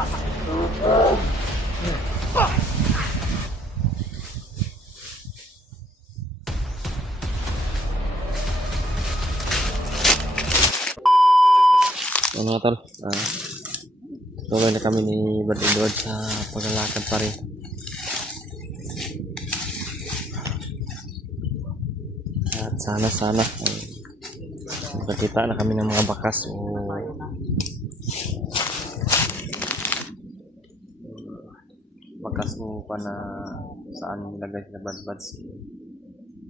Mga tol, tuloy na kami ni Brad Edward sa paglalakad pa rin. At sana makakita na kami ng mga bakas o bakas mo pa na saan nilagay sila Brad Buds,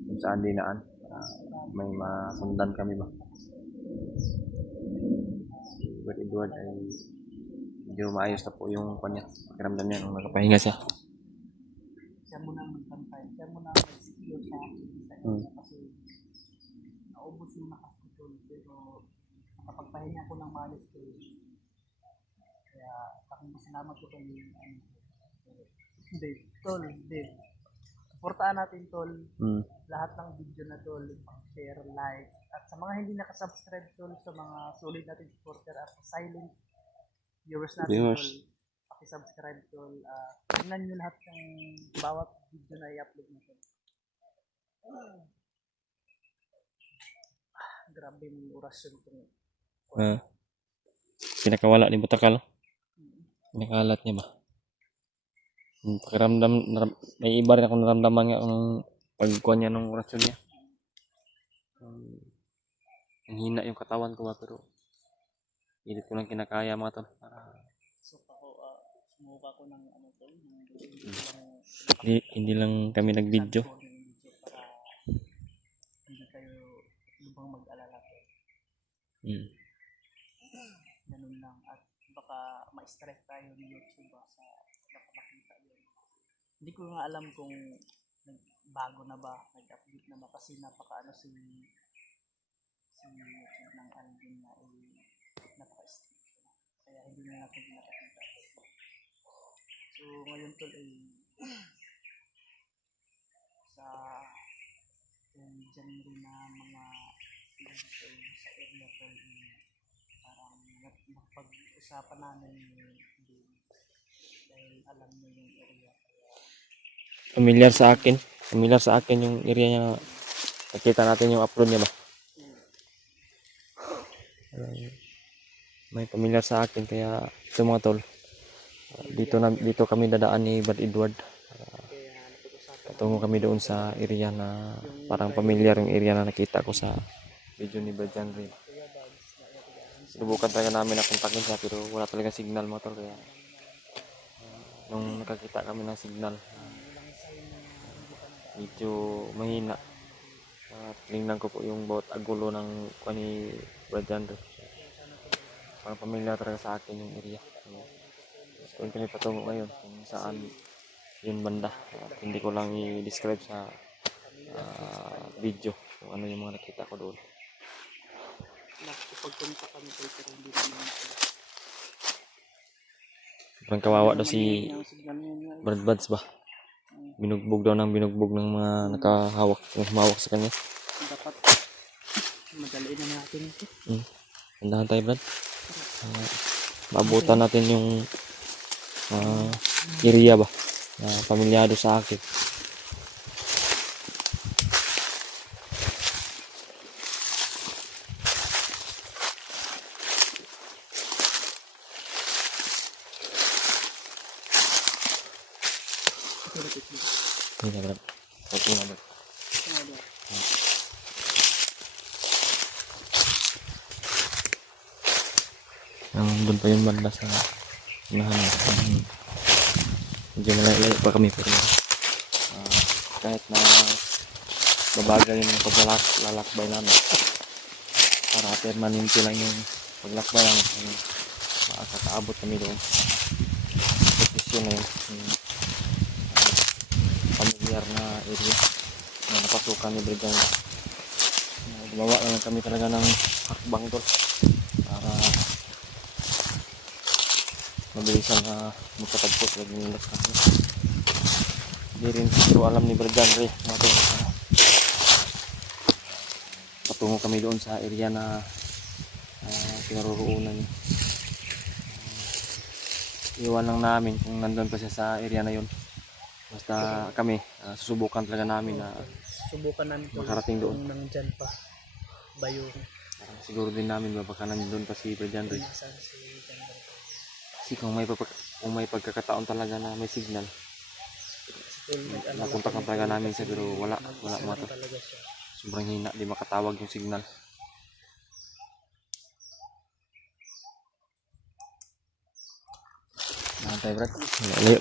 kung saan dinaan, may masundan kami ba. Brad Edward ay medyo maayos na po yung kanya, pakiramdam niya nung nakapahinga siya. Siya muna magpantay, siya muna mag-secure sa akin kasi naubos yung nakasitol, pero nakapagpahinga ko ng malis ko. Kaya salamat ko kay Dave, tol, Dave. Suportaan natin tol, lahat ng video na tol, share, like, at sa mga hindi nakasubscribe tol, sa mga solid natin supporter at silent viewers natin tol, paki-subscribe tol. Tingnan nyo lahat ng bawat video na i-upload natin. Grabe yung orasyon itong Pinakawala ni Butakal. Pinakalat niya ba? Pakiramdam, may iba rin akong naramdaman nga ng pagkuha niya ng orasyon niya. Ang hina yung katawan ko ba, pero ilit ko lang kinakaya mga tol. Sumuka ko ng ano tol, Hindi lang kami nag-video. para hindi kayo lubang mag-alala tol. Ganun lang, at baka ma-stress tayo ni YouTube sa nakakita yun. Hindi ko nga alam kung bago na ba, nag-update na ba, kasi napaka si YouTube ng Alvin na napaka-strict, kaya hindi na natin nakakita. So ngayon tol ay sa January na mga sa area tol, parang napag-usapan namin dahil alam mo yung area. Familiar sa akin yung area niya. Nakita natin yung upload niya ba? May familiar sa akin, kaya ito mga tol, dito kami dadaan ni Brad Edward. Patungo kami doon sa area na parang familiar yung area na nakita ko sa video ni Brad Janry. Subukan talaga namin na kontakin siya, pero wala talaga signal mga tol, kaya nung nakakita kami ng signal, medyo mahina. Tingnan ko po yung bawat agulo ng kuha ni Brad Janry. Parang familiar talaga sa akin yung area. So kami patungo ngayon kung saan yun banda. Hindi ko lang i-describe sa video kung ano yung mga nakita ko doon. Nakipagpunta kami pero hindi naman Parang kawawa daw si Brad Buds ba? Binugbog ng mga nakahawak, humawak sa kanya. dapat madaliin na natin ito. Andahan tayo Brad. Maabutan natin yung area ba na pamilyado sa akin. Hindi na Brad. Okay na Brad. Doon pa yung banda sa unahan. Medyo malayo pa kami, pero kahit na babagal yung paglalakbay namin, para permanente lang yung paglakbay namin, makakaabot kami doon sa posisyon na yun, familiar na area na napasukan ni Brigay. Gumawa lang kami talaga ng hakbang doon para mabilisan na magkatagpo sa ginilak namin. Hindi rin siguro alam ni Brad Janry patungo kami doon sa area na pinaroroonan niya. iwan lang namin kung nandun pa siya sa area na yun. Basta kami, susubukan talaga namin na Subukan namin tol makarating doon. kung nandyan pa ba yung Siguro din namin ba baka nandun pa si Brad Ray. nasaan si Chandra. Kasi kung may pagkakataon talaga na may signal, Tol, nag-alala nakontakan kami, talaga tol, namin kasi siya pero wala mag-isa mga lang to. talaga siya. Sobrang hina, di makatawag yung signal. Nantay Brad,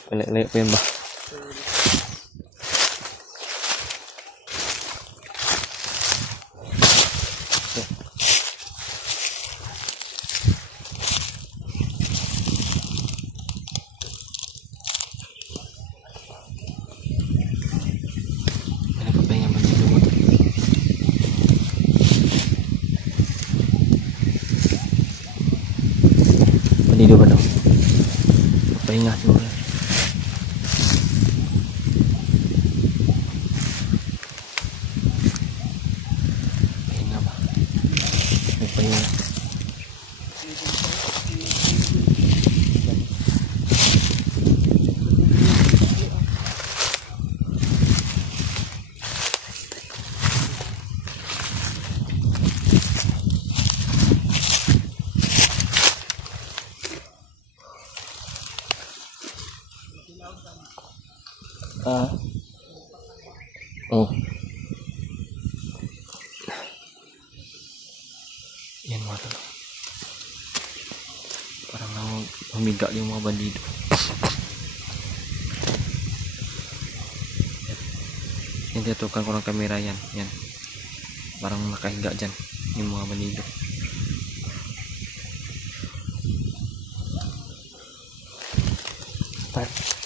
layo pa yun ba? So, Nagpapahinga man dito mo to. Malido ba daw? Papahinga siguro. Pahinga ba? Nagpahinga. Oh. Yan mga tol. Parang humiga yung mga bandido. Yan, titukan ko ng kamera yan. Yan. Parang nakahiga dyan yung mga bandido. Start.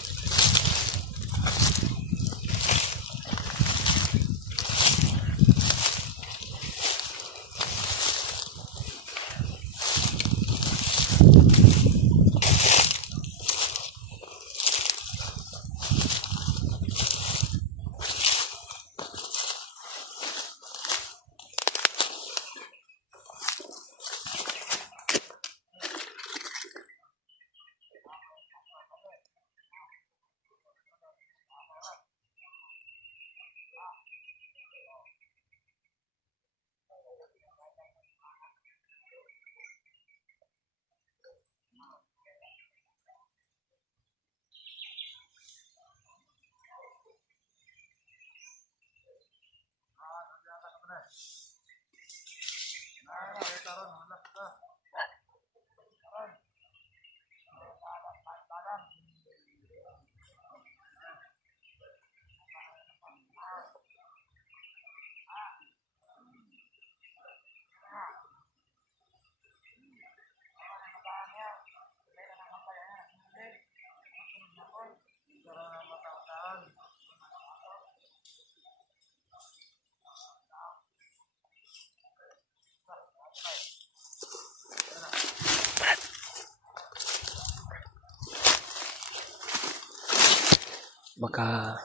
Baka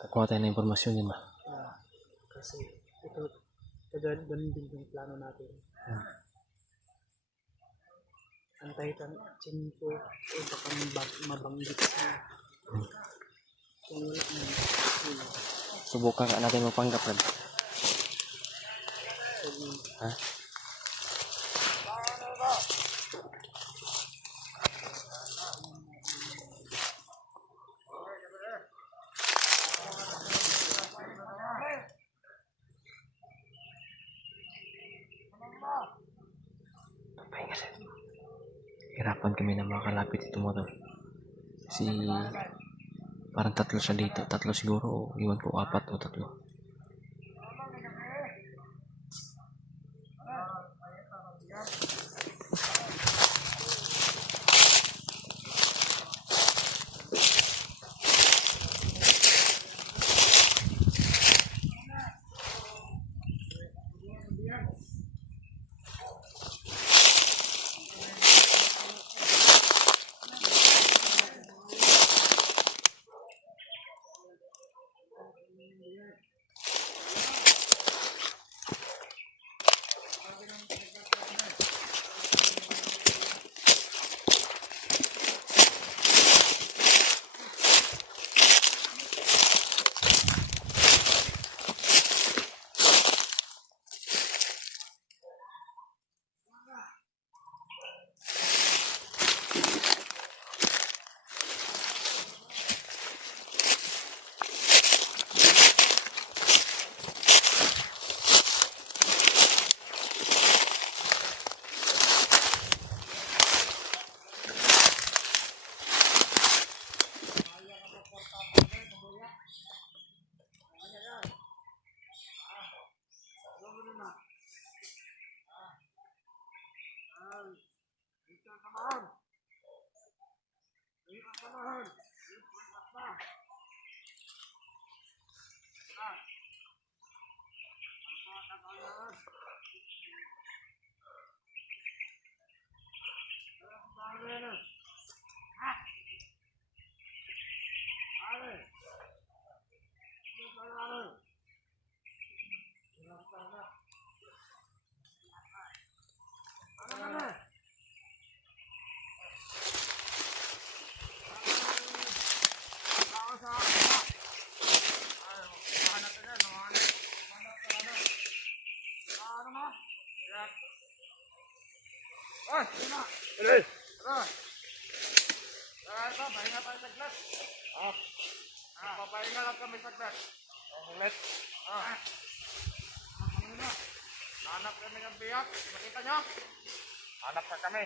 kakuha tayo ng impormasyon yun ba? kasi ito, ganun din yung plano natin. Antay ka ko o baka mabanggit sa kung wala na Subukan ka natin magpanggap Brad. Ha? Pahinga siya. Hirapan kami na makalapit ito mo tol. Kasi parang tatlo siya dito. Tatlo siguro o iwan ko 4 o 3. Papahinga lang kami saglit. Saglit. Hanap kami ng biyak. Makita nyo? Hanap na kami.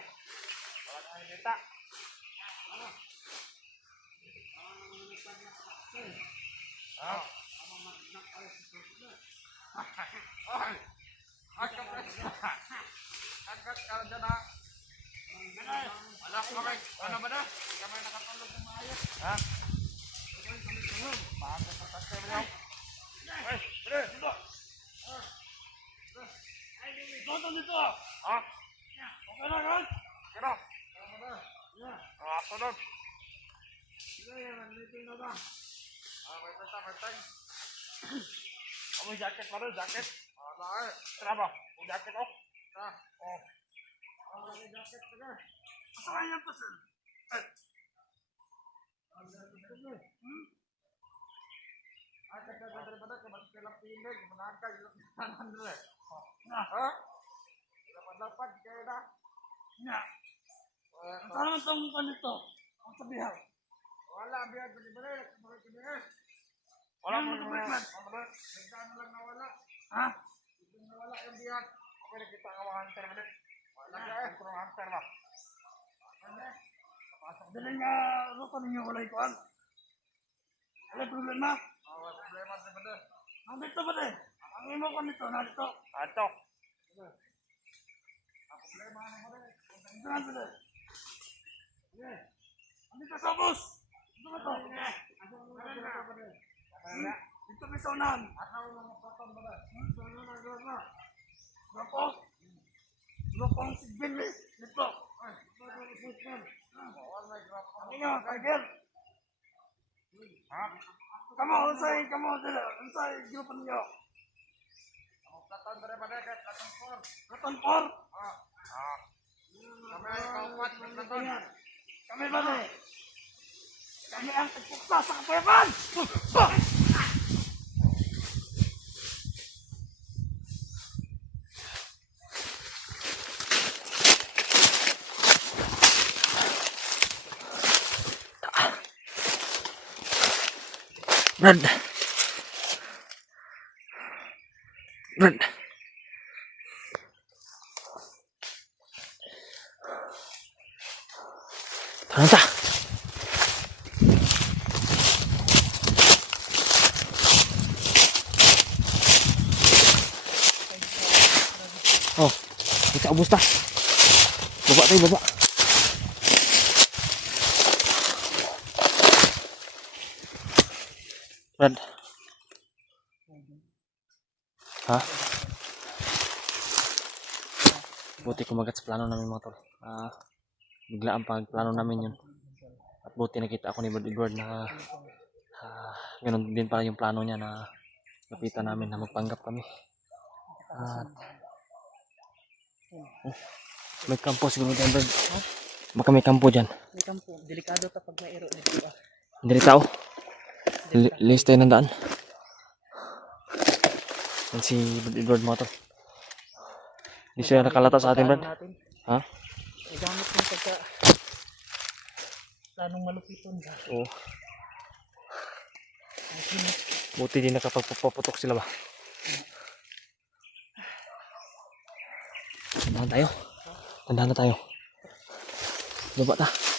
Wala kami kita. Agad ka dyan ha. Anak kami. Ano ba na? Hindi kami nakatulog ng maayos. Ha? Bago sa tasya mo yun. Ay, pre, dito. Dito dito. Ha? Okay na, guys? Okay na. Sunod. May pesta, may tag. May jacket pa rin, jacket. Tara ba? May jacket oh. May jacket pa rin. Masakay yan pa sir. Ay, kagagandari pa na, kamas kailang pinig, managkag, ilang pinanan rin. Ha? Lapad-lapad, kaya na. Ano naman itong panito? Ang sabihan. Wala, biyan, bali-bali, makikibigay. Wala mo yung mga, nagdaan lang nawala. Ha? Nagdaan nawala yung biyan. Okay, nakita nga mga hunter mo din. Wala ka eh, puro hunter ba? Dali nga, rupa ninyo walay kuhan. Wala problema. Wala problema din ba din? Nandito ba din? Ang imo ko nito, nandito. Ato. Problema ano ba din? Nandito ba din? Nandito sa bus. Dito ba ito? Dito may saunahan. Tapos, lupang sigbin eh. Dito. Ano nga, Tiger? Kamo, unsay, grupo ninyo? Platon ba rin ba din? Platon 4. Platon 4? Kami ay kaupat ng platon. Kami ba din? Kami ang tagpuksa sa kapayapan! Brad. Brad. Tara ta. Oh, kita ubus ta. Baba tayo, baba. Brad. Ha? Buti kumagat sa plano namin mga tol. Bigla ang pagplano namin yun. At buti nakita ako ni Brad Edward na ganun din pala yung plano niya na lapitan namin na magpanggap kami. At may kampo siguro dyan, Brad. Baka may kampo dyan. May kampo, delikado kapag mairo nito. Hindi tao. List tayo ng daan. Yan si Brad Edward mga tol. Hindi siya nakalata sa atin, Brad. Ha? May gamit ng pagka planong malupiton ba? Oo. Okay. Buti din nakapagpaputok sila ba? Tandahan tayo. Tandahan na tayo. Baba ta.